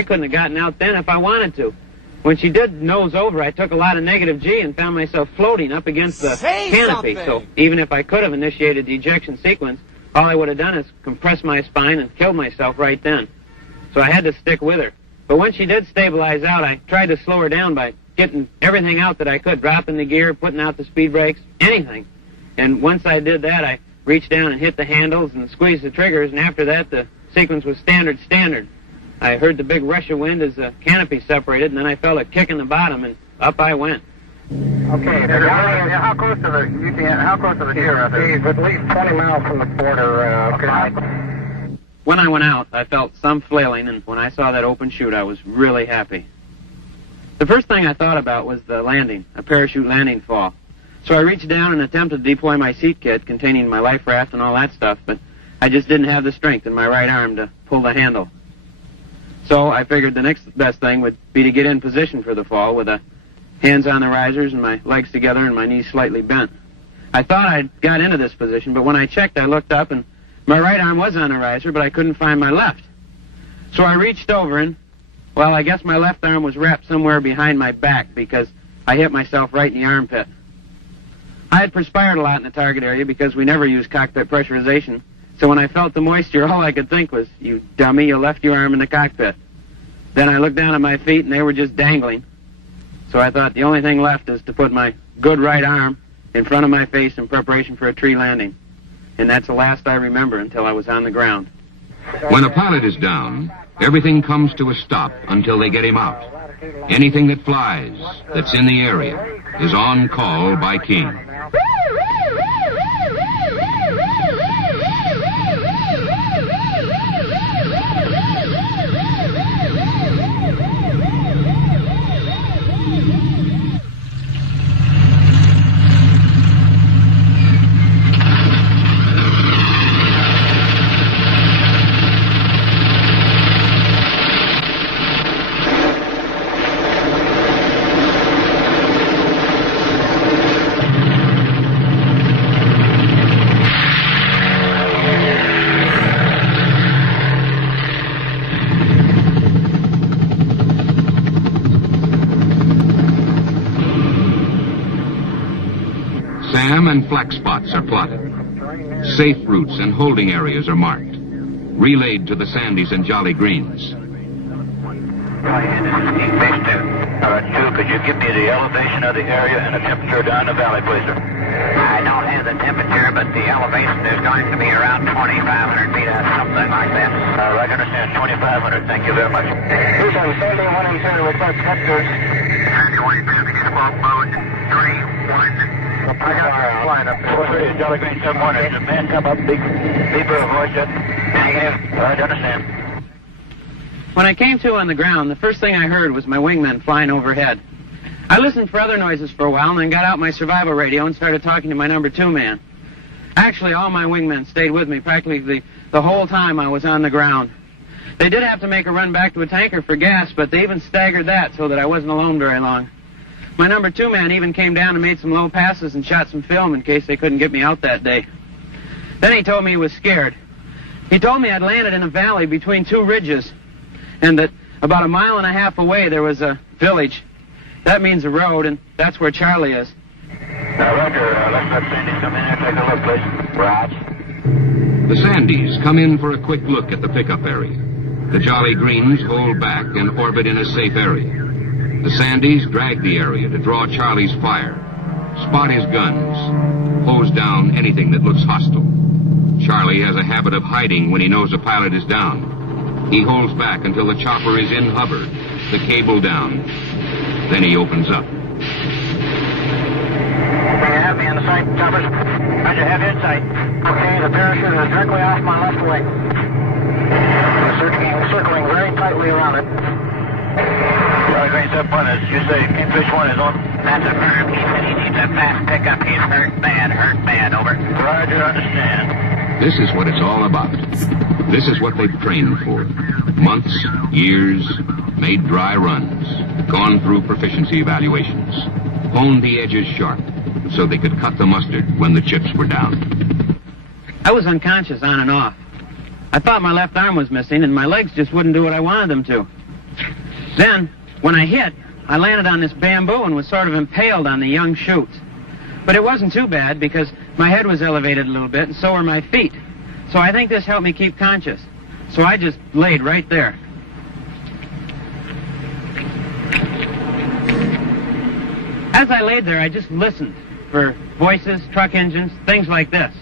I couldn't have gotten out then if I wanted to. When she did nose over, I took a lot of negative G and found myself floating up against the canopy. So even if I could have initiated the ejection sequence, all I would have done is compress my spine and killed myself right then. So I had to stick with her. But when she did stabilize out, I tried to slow her down by getting everything out that I could, dropping the gear, putting out the speed brakes, anything. And once I did that, I reached down and hit the handles and squeezed the triggers, and after that, the sequence was standard. I heard the big rush of wind as the canopy separated, and then I felt a kick in the bottom, and up I went. Okay, how close to the deer out there? He's at least 20 miles from the border. Okay. When I went out, I felt some flailing, and when I saw that open chute, I was really happy. The first thing I thought about was the landing, a parachute landing fall. So I reached down and attempted to deploy my seat kit containing my life raft and all that stuff, but I just didn't have the strength in my right arm to pull the handle. So I figured the next best thing would be to get in position for the fall with the hands on the risers and my legs together and my knees slightly bent. I thought I'd got into this position, but when I checked, I looked up and my right arm was on the riser, but I couldn't find my left. So I reached over and, well, I guess my left arm was wrapped somewhere behind my back because I hit myself right in the armpit. I had perspired a lot in the target area because we never used cockpit pressurization. So when I felt the moisture, all I could think was, you dummy, you left your arm in the cockpit. Then I looked down at my feet, and they were just dangling. So I thought the only thing left is to put my good right arm in front of my face in preparation for a tree landing. And that's the last I remember until I was on the ground. When a pilot is down, everything comes to a stop until they get him out. Anything that flies, that's in the area, is on call by King. SAM and flak spots are plotted. Safe routes and holding areas are marked, relayed to the Sandies and Jolly Greens. Base 2. Could you give me the elevation of the area and the temperature down the valley, please, sir? I don't have the temperature, but the elevation is going to be around 2,500 feet or something like that. I understand. 2,500. Thank you very much. Here's on Sandy 1 and 2 request vectors. Sandy 1 and 2, begin smoke mode 3, 1. I got flying up there. 430 Jolly Green 71. There's a man come up, beeper voice yet? Negative. I understand. When I came to on the ground, the first thing I heard was my wingmen flying overhead. I listened for other noises for a while and then got out my survival radio and started talking to my number 2 man. Actually, all my wingmen stayed with me practically the whole time I was on the ground. They did have to make a run back to a tanker for gas, but they even staggered that so that I wasn't alone very long. My number 2 man even came down and made some low passes and shot some film in case they couldn't get me out that day. Then he told me he was scared. He told me I'd landed in a valley between 2 ridges and that about 1.5 miles away there was a village. That means a road, and that's where Charlie is. Roger. Let's let Sandy come in and take a look, please. Raj. The Sandies come in for a quick look at the pickup area. The Jolly Greens hold back and orbit in a safe area. The Sandies drag the area to draw Charlie's fire, spot his guns, hose down anything that looks hostile. Charlie has a habit of hiding when he knows a pilot is down. He holds back until the chopper is in hover, the cable down. Then he opens up. Do you have me in the sight, choppers? Roger, have you in sight. Okay, the parachute is directly off my left wing. Circling very tightly around it. Jolly Green 71, as you say, Kingfish 1 is on. That's a firm. He said he needs a fast pickup. He's hurt bad, over. Roger, understand. This is what it's all about. This is what they've trained for. Months, years, made dry runs, gone through proficiency evaluations, honed the edges sharp so they could cut the mustard when the chips were down. I was unconscious on and off. I thought my left arm was missing and my legs just wouldn't do what I wanted them to. Then, when I hit, I landed on this bamboo and was sort of impaled on the young shoots. But it wasn't too bad because my head was elevated a little bit and so were my feet. So I think this helped me keep conscious. So I just laid right there. As I laid there, I just listened for voices, truck engines, things like this.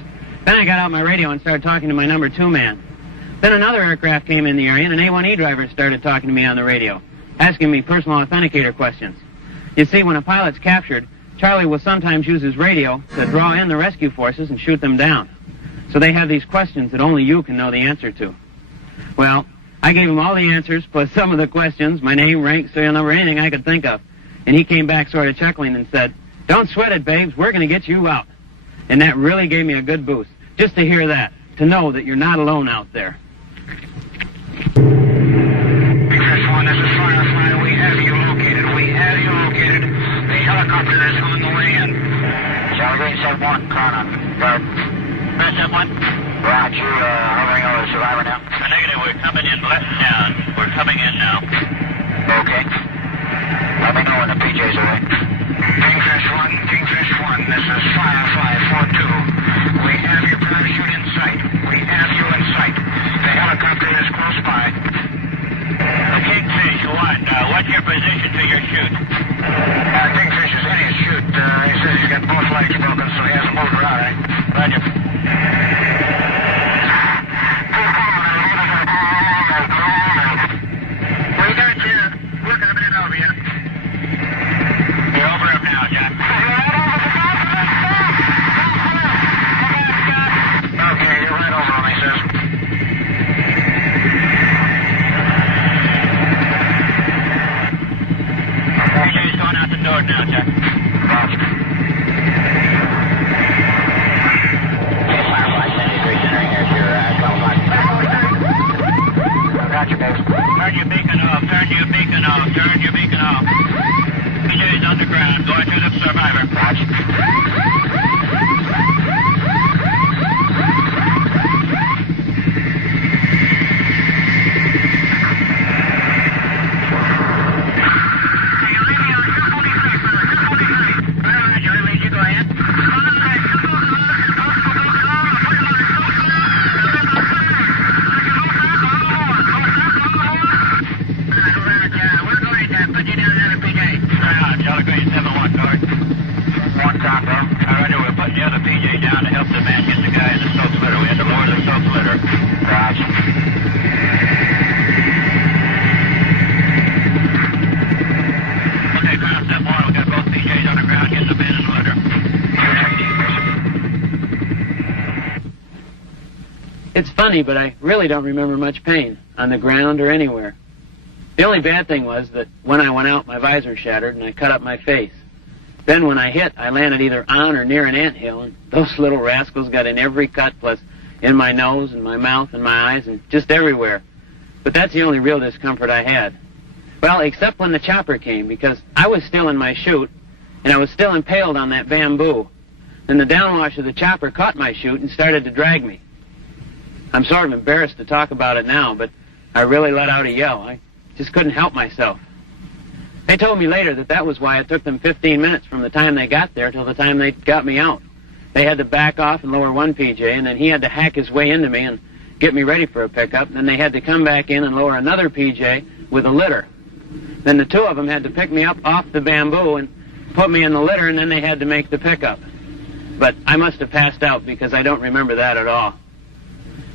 Then I got out my radio and started talking to my number 2 man. Then another aircraft came in the area and an A-1E driver started talking to me on the radio, asking me personal authenticator questions. You see, when a pilot's captured, Charlie will sometimes use his radio to draw in the rescue forces and shoot them down. So they have these questions that only you can know the answer to. Well, I gave him all the answers, plus some of the questions, my name, rank, serial number, anything I could think of. And he came back sort of chuckling and said, "Don't sweat it, babes, we're going to get you out." And that really gave me a good boost, just to hear that, to know that you're not alone out there. First one, this is Firefly. We have you located. We have you located. The helicopter is on the way in. Charlie Green, 7-1, Connor. Press 7-1. Right, you hovering over the survivor now? Negative, we're coming in left down. We're coming in now. Okay. Let me know when the PJs are ready. Kingfish 1, this is Firefly 4-2. We have your parachute in sight. We have you in sight. The helicopter is close by. Kingfish 1, what's your position to your chute? Kingfish is in his chute. He says he's got both legs broken, so he hasn't moved around. Roger. We got you. We're coming in over you. You're over him now, John. Okay, you're right over him, he says. PJ's going out the door now, John. Roger. Roger, baby. Turn your beacon off, turn your beacon off, turn your beacon off. PJ's on the ground, going to the survivor. Roger. It's funny, but I really don't remember much pain on the ground or anywhere. The only bad thing was that when I went out, my visor shattered and I cut up my face. Then when I hit, I landed either on or near an anthill, and those little rascals got in every cut, plus in my nose and my mouth and my eyes and just everywhere. But that's the only real discomfort I had. Well, except when the chopper came, because I was still in my chute, and I was still impaled on that bamboo. And the downwash of the chopper caught my chute and started to drag me. I'm sort of embarrassed to talk about it now, but I really let out a yell. I just couldn't help myself. They told me later that that was why it took them 15 minutes from the time they got there till the time they got me out. They had to back off and lower one PJ, and then he had to hack his way into me and get me ready for a pickup. And then they had to come back in and lower another PJ with a litter. Then the two of them had to pick me up off the bamboo and put me in the litter, and then they had to make the pickup. But I must have passed out because I don't remember that at all.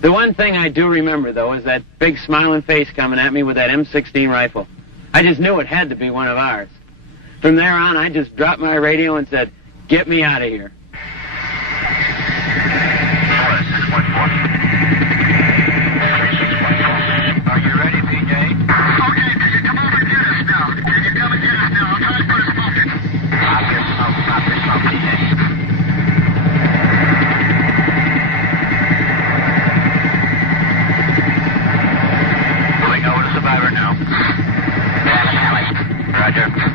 The one thing I do remember, though, is that big smiling face coming at me with that M16 rifle. I just knew it had to be one of ours. From there on, I just dropped my radio and said, "Get me out of here." Are you ready, PJ? Okay, come over and get us now. Can you come and get us now? I'll try to put a smoke in. I'll get smoke, PJ. Moving over to survivor now. Roger.